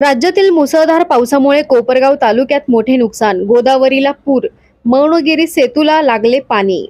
राज्यातील मुसळधार पावसामुळे कोपरगाव तालुक्यात मोठे नुकसान. गोदावरीला पूर. मौनगिरी सेतूला लागले पाणी.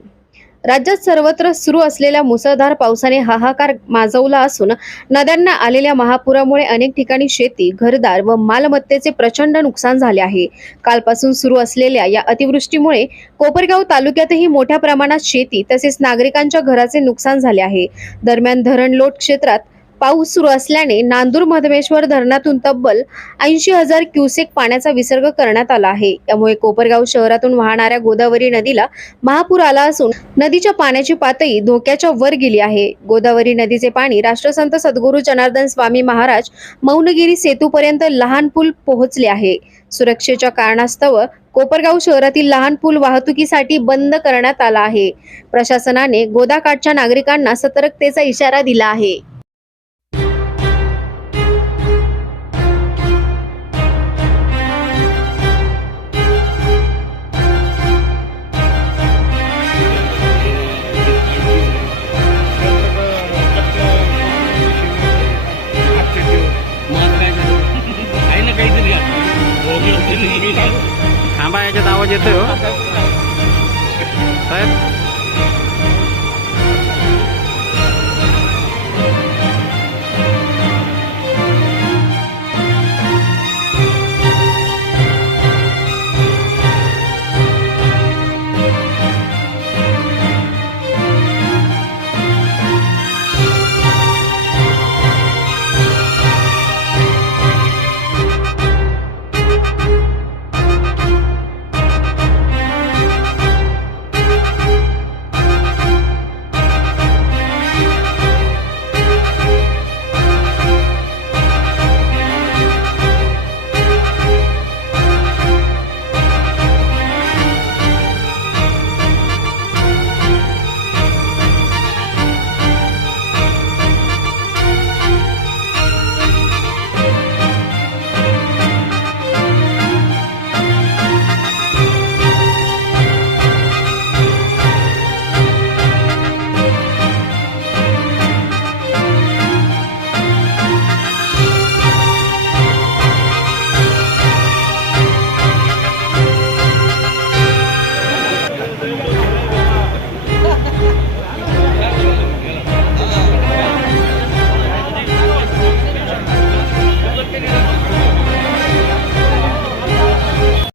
राज्यात सर्वत्र सुरू असलेल्या मुसळधार पावसाने हाहाकार माजवला असून नद्यांना आलेल्या महापुरामुळे अनेक ठिकाणी शेती घरदार व मालमत्तेचे प्रचंड नुकसान झाले आहे. कालपासून सुरू असलेल्या या अतिवृष्टीमुळे कोपरगाव तालुक्यातही मोठ्या प्रमाणात शेती तसेच नागरिकांच्या घराचे नुकसान झाले आहे. दरम्यान धरणलोट क्षेत्रात पाऊस सुरू असल्याने नांदूर मधमेश्वर धरणातून तब्बल ऐंशी हजार क्युसेक पाण्याचा विसर्ग करण्यात आला आहे. यामुळे कोपरगाव शहरातून वाहणाऱ्या गोदावरी नदीला महापूर आला असून नदीच्या पाण्याची पातळी धोक्याच्या वर गेली आहे. गोदावरी नदीचे पाणी राष्ट्रसंत सद्गुरू जनार्दन स्वामी महाराज मौनगिरी सेतूपर्यंत लहान पूल पोहोचले आहे. सुरक्षेच्या कारणास्तव कोपरगाव शहरातील लहान पूल वाहतुकीसाठी बंद करण्यात आला आहे. प्रशासनाने गोदाकाठच्या नागरिकांना सतर्कतेचा इशारा दिला आहे. थांबा याच्यात आवाज येतोय हो. साहेब.